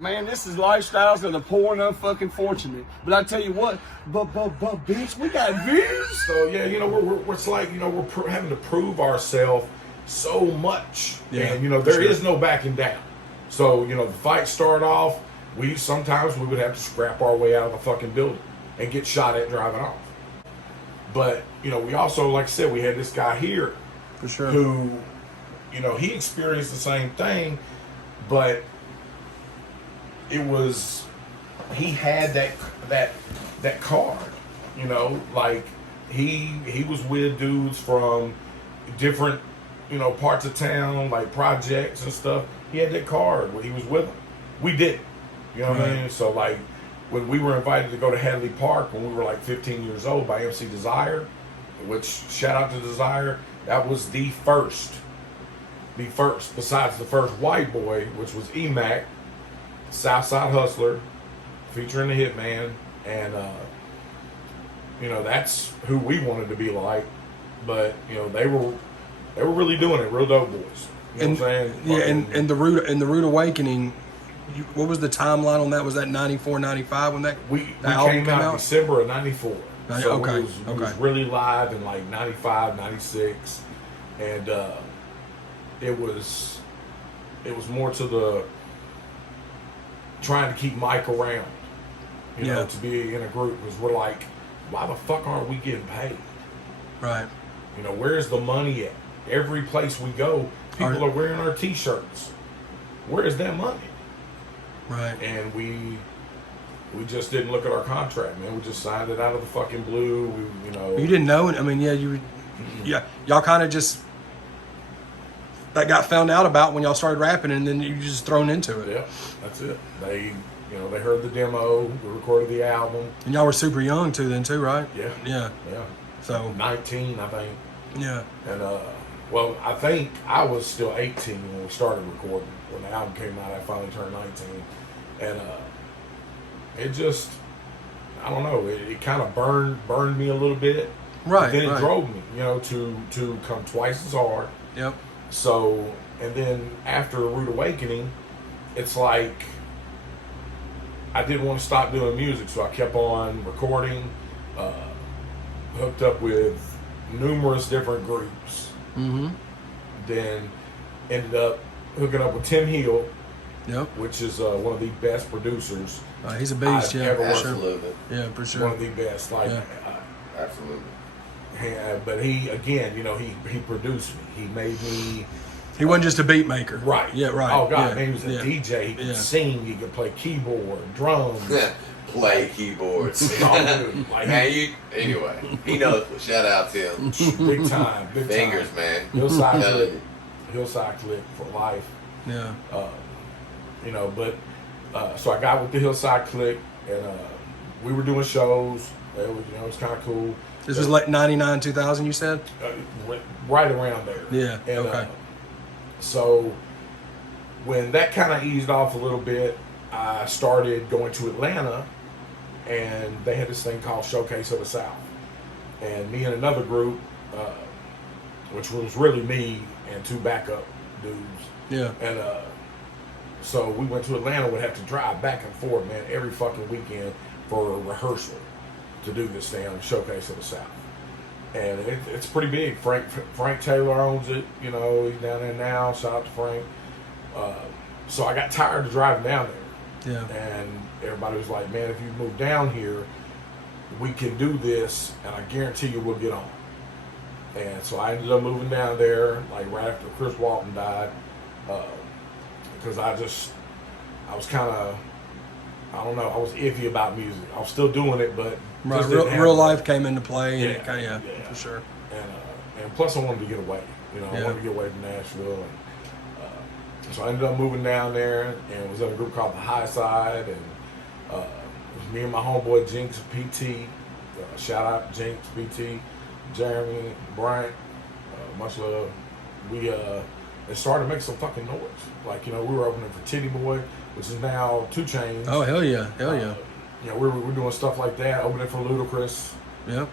Man, this is lifestyles of the poor and unfucking fortunate. But I tell you what, but bitch, we got views. So yeah, you know, we're it's like, you know, we're having to prove ourselves so much, and you know, there is no backing down. So you know, the fight start off. Sometimes we would have to scrap our way out of the fucking building and get shot at driving off. But you know, we also, like I said, we had this guy here, for sure, who, you know, he experienced the same thing, but he had that card, you know, like he was with dudes from different, you know, parts of town, like projects and stuff. He had that card when he was with them. We didn't, you know what I mean? So like when we were invited to go to Hadley Park when we were like 15 years old by MC Desire, which shout out to Desire, that was the first besides the first white boy, which was EMAC, Southside Hustler, featuring the Hitman, and you know, that's who we wanted to be like. But you know, they were really doing it, real dope boys. You know what I'm saying? Yeah, and the Rude Awakening. What was the timeline on that? Was that 94, 95 when that we came out December of 94? So it was really live in like 95, 96, and it was more to the trying to keep Mike around, you know, to be in a group, because we're like, why the fuck aren't we getting paid? Right. You know, where's the money at? Every place we go, people are wearing our T-shirts. Where is that money? Right. And we just didn't look at our contract, man. We just signed it out of the fucking blue. You know. You didn't know it. I mean, y'all kind of just that got found out about when y'all started rapping, and then you just thrown into it. Yeah, that's it. They heard the demo. We recorded the album. And y'all were super young too, then too, right? Yeah. Yeah. Yeah. So 19, I think. Yeah. And well, I think I was still 18 when we started recording. When the album came out, I finally turned 19, and it just, I don't know, it kind of burned me a little bit. Right. But then it drove me, you know, to come twice as hard. Yep. So, and then after Rude Awakening, it's like I didn't want to stop doing music, so I kept on recording, hooked up with numerous different groups. Mm-hmm. Then ended up hooking up with Tim Hill, which is one of the best producers. He's a beast, Absolutely. Yeah, for sure. One of the best, absolutely. But he, again, you know, he produced me. He made me. He wasn't just a beat maker. Right. Yeah, right. Oh, God, man, he was a DJ. He could sing. He could play keyboard, drums. Play keyboards. Man, anyway, he knows. Shout out to him. Big time. Big Fingers, time. Man. Hillside Click for life. Yeah. You know, but so I got with the Hillside Click, and we were doing shows. It was, you know, it was kind of cool. This was like 99, 2000, you said? Right around there. Yeah. And, okay. So when that kind of eased off a little bit, I started going to Atlanta, and they had this thing called Showcase of the South. And me and another group, which was really me and two backup dudes. Yeah. And so we went to Atlanta. We'd have to drive back and forth, man, every fucking weekend for a rehearsal to do this thing on Showcase of the South. And it's pretty big. Frank Taylor owns it. You know, he's down there now. Shout out to Frank. So I got tired of driving down there. Yeah. And everybody was like, man, if you move down here, we can do this, and I guarantee you we'll get on. And so I ended up moving down there, like right after Chris Walton died, because I was kind of, I don't know, I was iffy about music. I was still doing it, but right, real life came into play, and yeah, for sure. And plus I wanted to get away. You know, I wanted to get away from Nashville, and so I ended up moving down there, and was in a group called the High Side, and it was me and my homeboy Jinx PT. Shout out Jinx PT, Jeremy, Bryant, much love. We started to make some fucking noise. Like, you know, we were opening for Titty Boy, which is now 2 Chainz. Oh, hell yeah, hell yeah. You know, we're doing stuff like that, opening for Ludacris. Yep.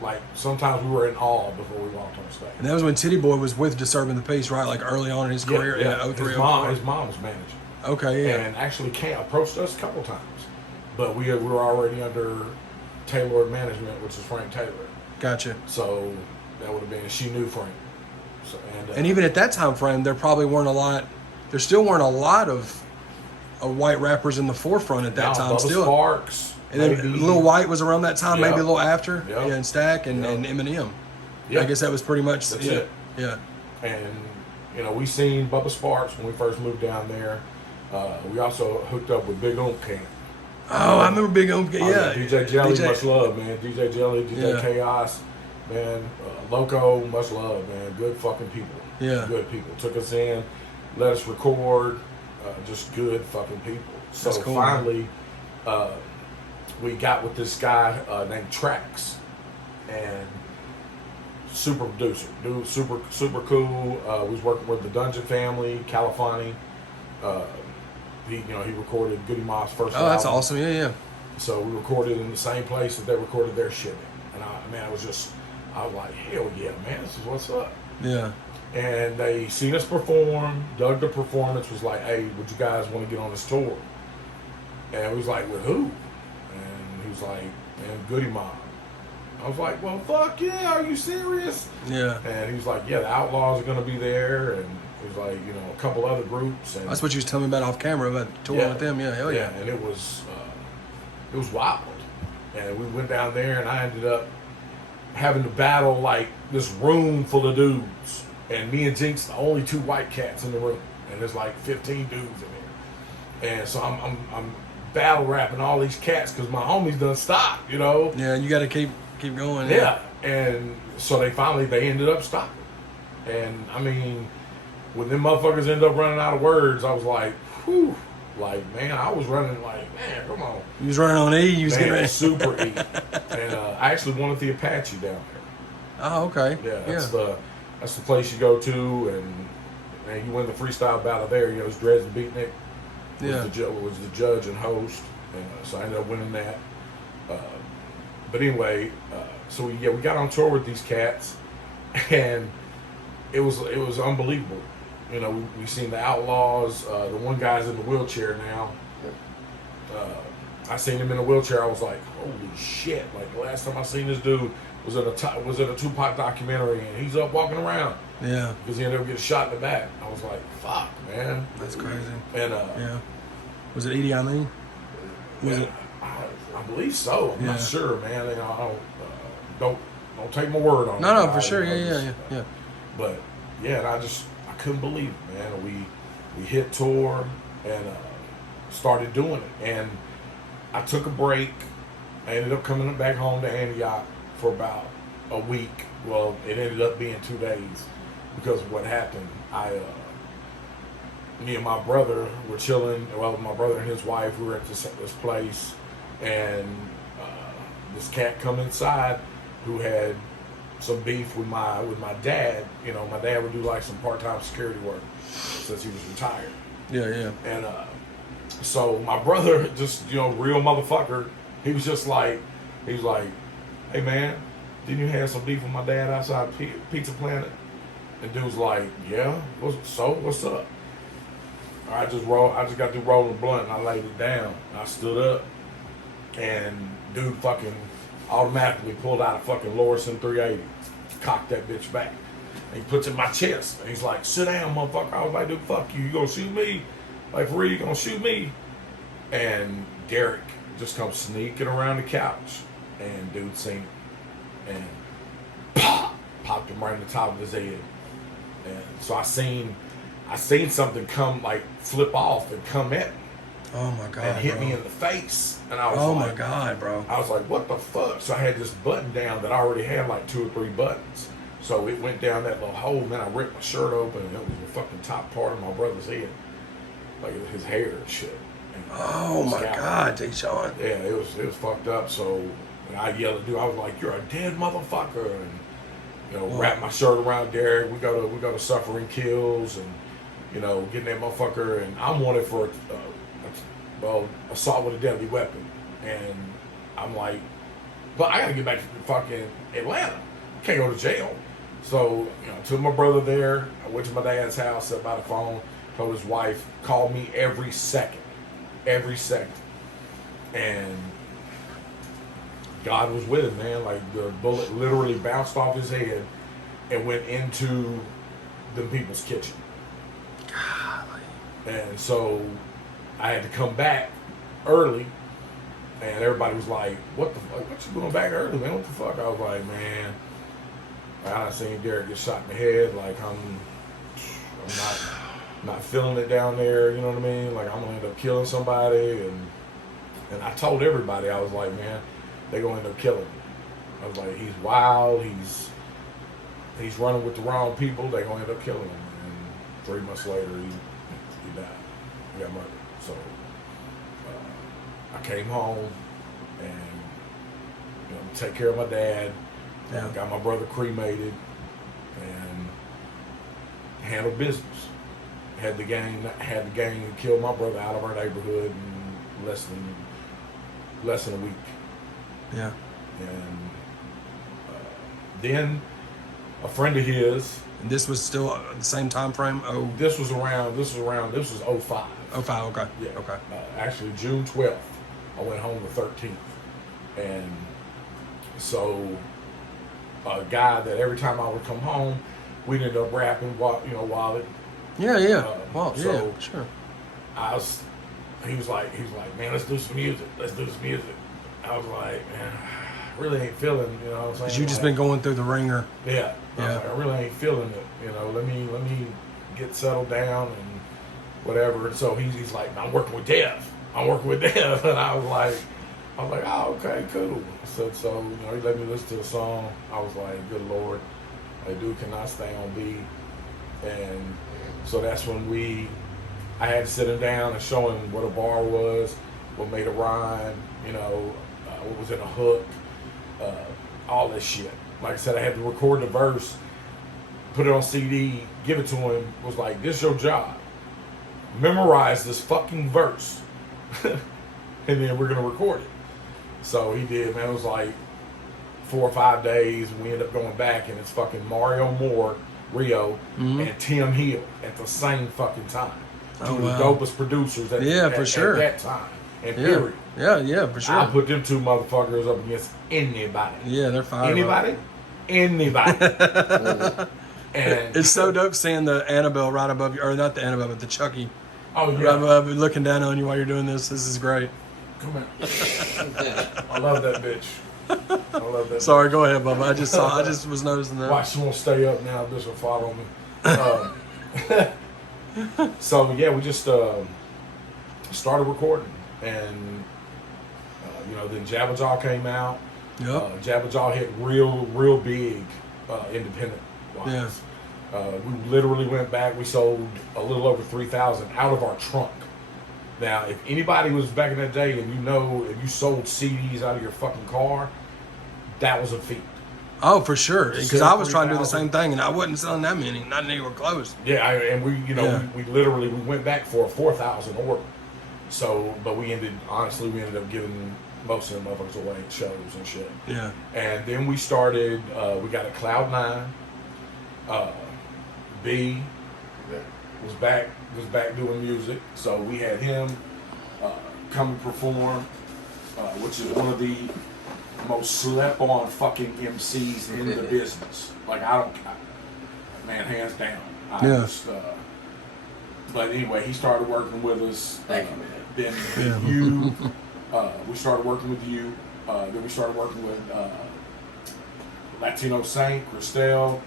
Like, sometimes we were in awe before we walked on stage. And that was when Titty Boy was with Disturbing the Peace, right? Like early on in his career. Yeah. 03, His mom was managing. Okay, yeah. And actually approached us a couple times. But we were already under Taylor Management, which is Frank Taylor. Gotcha. So that would have been, she knew Frank. So, and even at that time frame, there still weren't a lot of white rappers in the forefront at that time. Bubba Still, Sparks. and then Lil White was around that time, Yep. maybe a little after. Yep. Yeah, and Stack and Eminem. Yep. I guess that was pretty much That's it. Yeah. And, you know, we seen Bubba Sparks when we first moved down there. We also hooked up with Big Oomp Camp. Oh, I remember Big Oomp. Yeah. DJ Jelly, much love, man. DJ Jelly, DJ Chaos, man. Loco, much love, man. Good fucking people. Yeah. Good people. Took us in, let us record. Just good fucking people. So That's cool, finally, we got with this guy named Trax, and super producer, dude, super cool. We was working with the Dungeon Family, Califani. He recorded Goodie Moss first. Oh, that's album. awesome. Yeah. So we recorded in the same place that they recorded their shit in. And I was like, hell yeah, man, this is what's up. Yeah. And they seen us perform, dug the performance, was like, hey, would you guys want to get on this tour? And we was like, with who? And he was like, man, Goodie Mob. I was like, well, fuck yeah, are you serious? Yeah. And he was like, yeah, the Outlaws are going to be there. And he was like, you know, a couple other groups. And That's what you was telling me about off camera, about touring with them. Yeah, hell yeah. And it was wild. And we went down there, and I ended up having to battle like this room full of dudes. And me and Jinx, the only two white cats in the room. And there's like 15 dudes in there. And so I'm battle rapping all these cats because my homies done stopped, you know? Yeah, you got to keep going. Yeah. And so they ended up stopping. And I mean, when them motherfuckers ended up running out of words, I was like, whew. Like, man, I was running like, man, come on. You was running on E. You was getting ready. Super E. And I actually wanted the Apache down there. Oh, okay. Yeah, that's the place you go to, and you win the freestyle battle there. You know, it's Dreads and Beatnik was the judge and host, and so I ended up winning that. But anyway, so we got on tour with these cats, and it was unbelievable. You know, we seen the Outlaws. The one guy's in the wheelchair now. I seen him in a wheelchair. I was like, holy shit! Like the last time I seen this dude was at a Tupac documentary, and he's up walking around. Yeah. Because he ended up getting shot in the back. I was like, fuck, man. That's crazy. And yeah. Was it Edie Amin? Was it? I believe so. I'm not sure, man. You know, don't take my word on it. No, for sure. Yeah. But yeah, and I couldn't believe it, man. We hit tour and started doing it, and I took a break. I ended up coming back home to Antioch for about a week. Well, it ended up being 2 days because of what happened. Me and my brother were chilling. Well, my brother and his wife, we were at this place, and this cat come inside who had some beef with my dad. You know, my dad would do like some part-time security work since he was retired. Yeah. And so my brother, just, you know, real motherfucker, he was like, hey man, didn't you have some beef with my dad outside Pizza Planet? And dude's like, yeah, what's up? I just got through rolling the blunt, and I laid it down. I stood up, and dude fucking automatically pulled out a fucking Lorison 380, cocked that bitch back, and he puts it in my chest, and he's like, sit down, motherfucker. I was like, dude, fuck you gonna shoot me? Like, for real, you gonna shoot me? And Derek just comes sneaking around the couch, and dude seen it, and popped him right in the top of his head. And so I seen something come, like, flip off and come at me. Oh my god, and hit bro. me in the face. And I was my god, bro. I was like, what the fuck? So I had this button down that I already had like 2 or 3 buttons. So it went down that little hole, and then I ripped my shirt open, and it was the fucking top part of my brother's head. Like his hair and shit. And oh my god, T-Shon. Yeah, it was fucked up. So I yelled at dude, I was like, you're a dead motherfucker, and you know, wrap my shirt around Derek. We go to Suffering Kills, and you know, getting that motherfucker, and I'm wanted for assault with a deadly weapon. And I'm like, but I gotta get back to fucking Atlanta. Can't go to jail. So, you know, took my brother there. I went to my dad's house, sat by the phone. told his wife, call me every second. And God was with him, man. Like, the bullet literally bounced off his head and went into the people's kitchen. Golly. And so I had to come back early, and everybody was like, what the fuck? What you doing back early, man? What the fuck? I was like, man, I seen Derek get shot in the head. Like, I'm not feeling it down there, you know what I mean? Like, I'm gonna end up killing somebody. And I told everybody, I was like, man, they're gonna end up killing me. I was like, he's wild, he's running with the wrong people, they're gonna end up killing him. And 3 months later, he died. He got murdered. So I came home and, you know, take care of my dad. Yeah. Got my brother cremated and handled business. Had the gang kill my brother out of our neighborhood in less than a week. Yeah. And then a friend of his. And this was still the same time frame. This was 05. 05. Okay. Yeah. Okay. Actually, June 12th. I went home the 13th, and so a guy that every time I would come home, we'd end up rapping while it. Yeah. Well, yeah. So Sure. He was like, man, let's do some music. I was like, man, I really ain't feeling, you know what I'm saying? Because you just been going through the ringer. Yeah. I was Yeah. like, I really ain't feeling it. You know, let me get settled down and whatever. And so he's like, I'm working with Dev. And I was like, oh, okay, cool. So you know, he let me listen to the song. I was like, good Lord, like, dude cannot stay on beat. And so that's when I had to sit him down and show him what a bar was, what made a rhyme, you know, what was in a hook, all this shit. Like I said, I had to record the verse, put it on CD, give it to him. Was like, this your job. Memorize this fucking verse. And then we're going to record it. So he did, man. It was like 4 or 5 days. We ended up going back, and it's fucking Mario Moore, Rio, and Tim Hill at the same fucking time. Two of the dopest producers at that time. And period. Yeah, for sure. I put them two motherfuckers up against anybody. Yeah, they're fire. Anybody. And it's so dope seeing the Annabelle right above you, or not the Annabelle, but the Chucky. Oh yeah. Right above you, looking down on you while you're doing this. This is great. Come here. I love that bitch. I love that. Sorry, go ahead, Bubba. I just was noticing that. Watch, she won't stay up now. This will follow me. So yeah, we just started recording, and you know, then Jabberjaw came out. Yep. Jabberjaw hit real big, independent wise. Yeah. We literally went back. We sold a little over 3,000 out of our trunk. Now, if anybody was back in that day, and you know, if you sold CDs out of your fucking car, that was a feat. Oh, for sure. Because I was trying to do the 3,000. same thing, and I wasn't selling that many, not anywhere close. Yeah, and we, you know, Yeah. we literally went back for a 4,000 order. So, but we ended up giving most of them motherfuckers away at shows and shit. Yeah. And then we started. We got a Cloud9. B was back doing music, so we had him come and perform, which is one of the most slept on fucking MCs in the business. Like, man, hands down. But anyway, he started working with us. Thank you, man. Then you, we started working with you. Then we started working with Latino Saint, Christelle,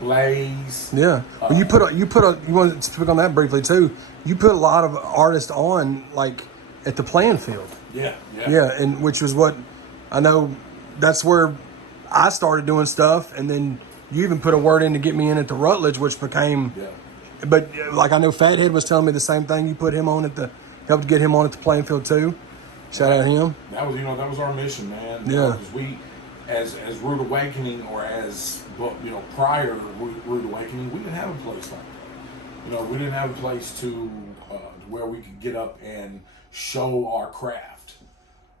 Blaze. Yeah. Well, you want to speak on that briefly too. You put a lot of artists on, like, at the playing field. Yeah. And which was what I know. That's where I started doing stuff, and then you even put a word in to get me in at the Rutledge, which became. Yeah. But like, I know Fathead was telling me the same thing. You put him on helped get him on at the playing field too. Shout out to him. That was our mission, man. Yeah. Because we, as Rude Awakening, or as, you know, prior Rude Awakening, we didn't have a place like that. You know, we didn't have a place to where we could get up and show our craft.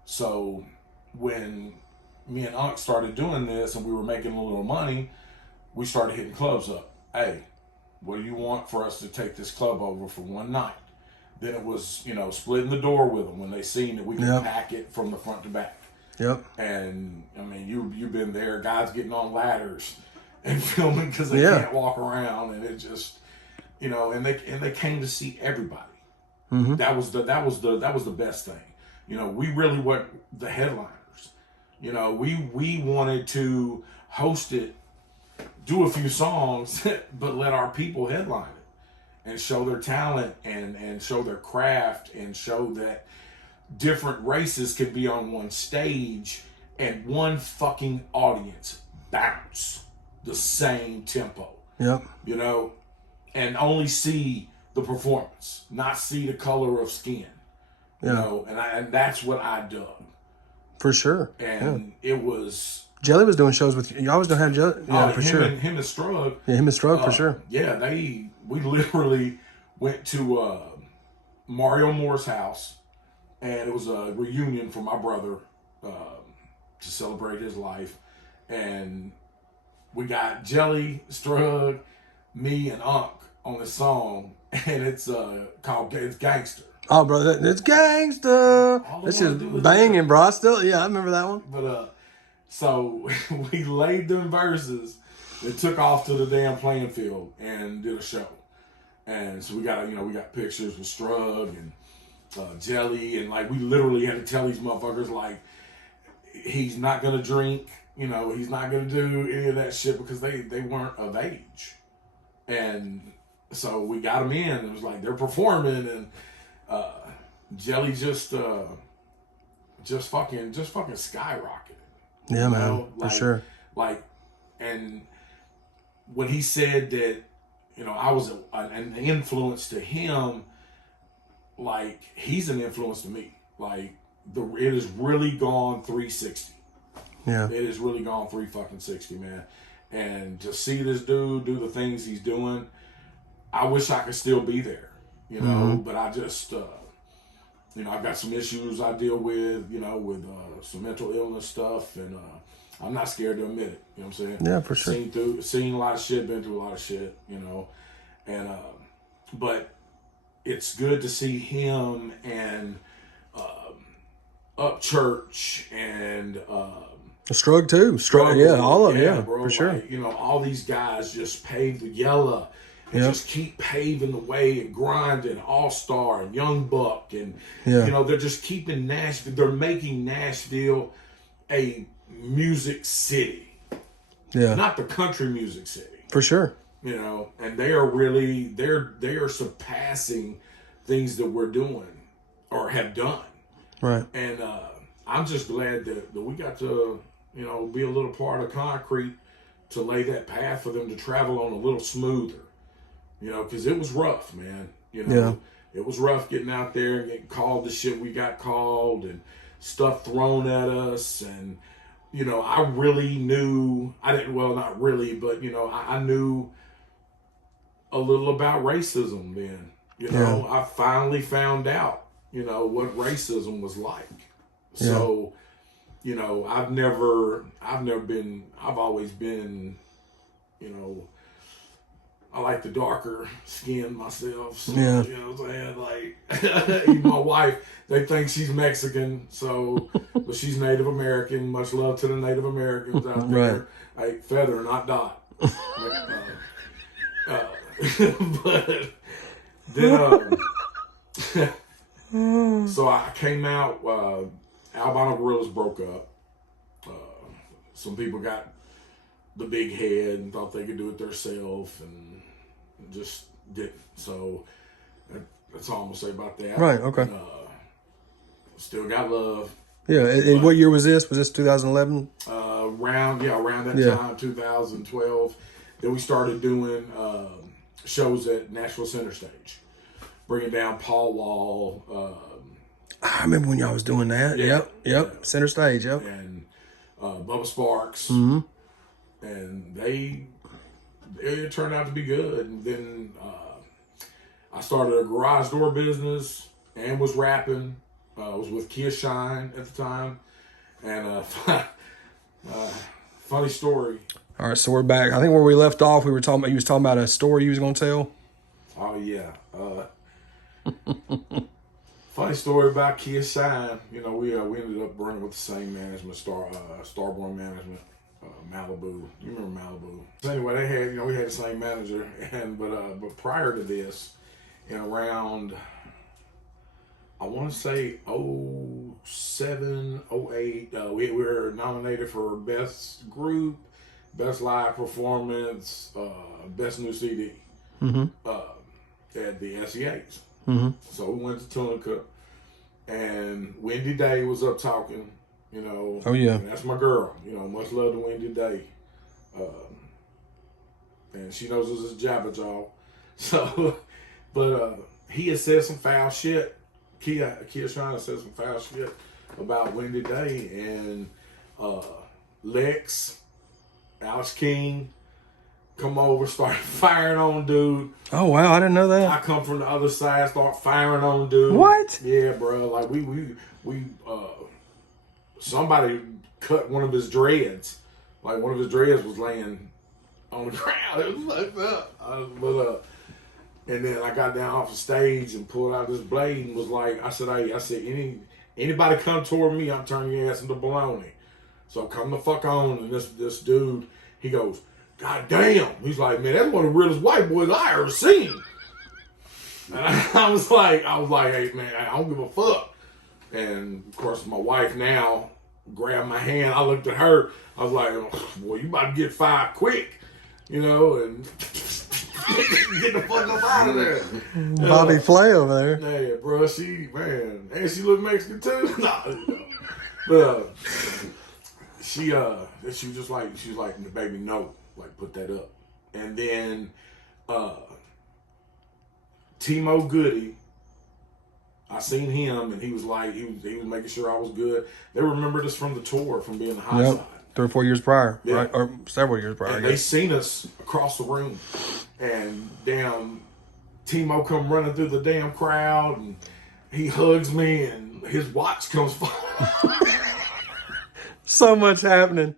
So when me and Unc started doing this and we were making a little money, we started hitting clubs up. Hey, what do you want for us to take this club over for one night? Then it was, splitting the door with them when they seen that we could pack it from the front to back. Yep. And I mean, you've been there, guys getting on ladders and filming because they can't walk around, and it just, and they came to see everybody. Mm-hmm. That was the best thing. We really were the headliners. We wanted to host it, do a few songs, but let our people headline it and show their talent and show their craft and show that different races can be on one stage and one fucking audience bounce the same tempo. Yep. And only see the performance, not see the color of skin. And that's what I dug. For sure. And it was... Jelly was doing shows with you. You always don't have Jelly. Yeah, for sure. Him and Strug. Yeah, him and Strug, for sure. Yeah, we literally went to Mario Moore's house, and it was a reunion for my brother to celebrate his life. And we got Jelly, Strug, me, and Unc on the song, and it's called Gangster. Oh, bro, it's gangster. That's just banging, bro. I remember that one. But so we laid them verses and took off to the damn playing field and did a show. And so we got pictures with Strug and Jelly, and like we literally had to tell these motherfuckers like he's not gonna drink, he's not gonna do any of that shit because they weren't of age. And so we got them in. It was like they're performing, and Jelly just fucking skyrocketed. Yeah, man, for sure. Like, and when he said that, I was an influence to him, like he's an influence to me. Like it has really gone 360. Yeah, it has really gone 360, man. And to see this dude do the things he's doing, I wish I could still be there, but I just, I've got some issues I deal with, with some mental illness stuff, and I'm not scared to admit it. You know what I'm saying? Yeah, for sure. Seen a lot of shit, been through a lot of shit, and but it's good to see him and Up Church and Strug too. Strug, yeah, all of them, yeah, bro, for sure. Like, all these guys just paved the yellow. And just keep paving the way and grinding. All-Star and Young Buck, and they're just keeping Nashville. They're making Nashville a music city, not the country music city, for sure. And they are really they are surpassing things that we're doing or have done, right? And I'm just glad that we got to be a little part of concrete to lay that path for them to travel on a little smoother. Because it was rough, man. It was rough getting out there and getting called the shit we got called and stuff thrown at us. And, I really knew, not really, but, I knew a little about racism then. I finally found out, what racism was like. So, I've always been, I like the darker skin myself. So, yeah. You know what I'm saying? Like, even my wife, they think she's Mexican, but she's Native American. Much love to the Native Americans out there. Right. Like, feather, not dot. But then, so I came out, Albino Gorillas broke up. Some people got the big head and thought they could do it themselves and just didn't. So that's all I'm gonna say about that. Right. Okay. And, still got love. Yeah. And what year was this? Was this 2011? Around that time, 2012. Then we started doing shows at Nashville Center Stage, bringing down Paul Wall. I remember when y'all was doing that. Yeah. Yep. Center Stage. Yep. And Bubba Sparks. Mm-hmm. And it turned out to be good. And then I started a garage door business and was rapping. I was with T-Shon at the time. And funny story. All right, so we're back. I think where we left off, we were talking about, you was talking about a story you was going to tell. Oh yeah. Funny story about T-Shon. You know, we ended up running with the same management, Starborn Management, Malibu. You remember Malibu? So anyway, they had, we had the same manager, and but prior to this, in around, I want to say 07, 08, we were nominated for Best Group, Best Live Performance, Best New CD at the SEAs. So we went to Tunica, and Wendy Day was up talking, Oh, yeah. And that's my girl, much love to Wendy Day. And she knows this is Jabberjaw. So, but he had said some foul shit. T-Shon had said some foul shit about Wendy Day, and Lex, Alex King, come over, start firing on dude. Oh, wow, I didn't know that. I come from the other side, start firing on dude. What? Yeah, bro. Like we somebody cut one of his dreads. Like one of his dreads was laying on the ground. It was fucked up. And then I got down off the stage and pulled out this blade and was like, I said, anybody come toward me, I'm turning your ass into bologna. So come the fuck on. And this dude, he goes, God damn. He's like, man, that's one of the realest white boys I ever seen. And I was like, hey man, I don't give a fuck. And of course my wife now grabbed my hand. I looked at her. I was like, boy, you about to get fired quick, and get the fuck up out of there. Bobby Flay over there. Yeah, bro, and she look Mexican too. Nah, but she was just like, baby, no, like put that up. And then Goodie, I seen him, and he was like, he was making sure I was good. They remembered us from the tour, from being the high side. 3 or 4 years prior, Yeah. right? Or several years prior. And they seen us across the room, and damn, Timo come running through the damn crowd, and he hugs me, and his watch comes falling. So much happening.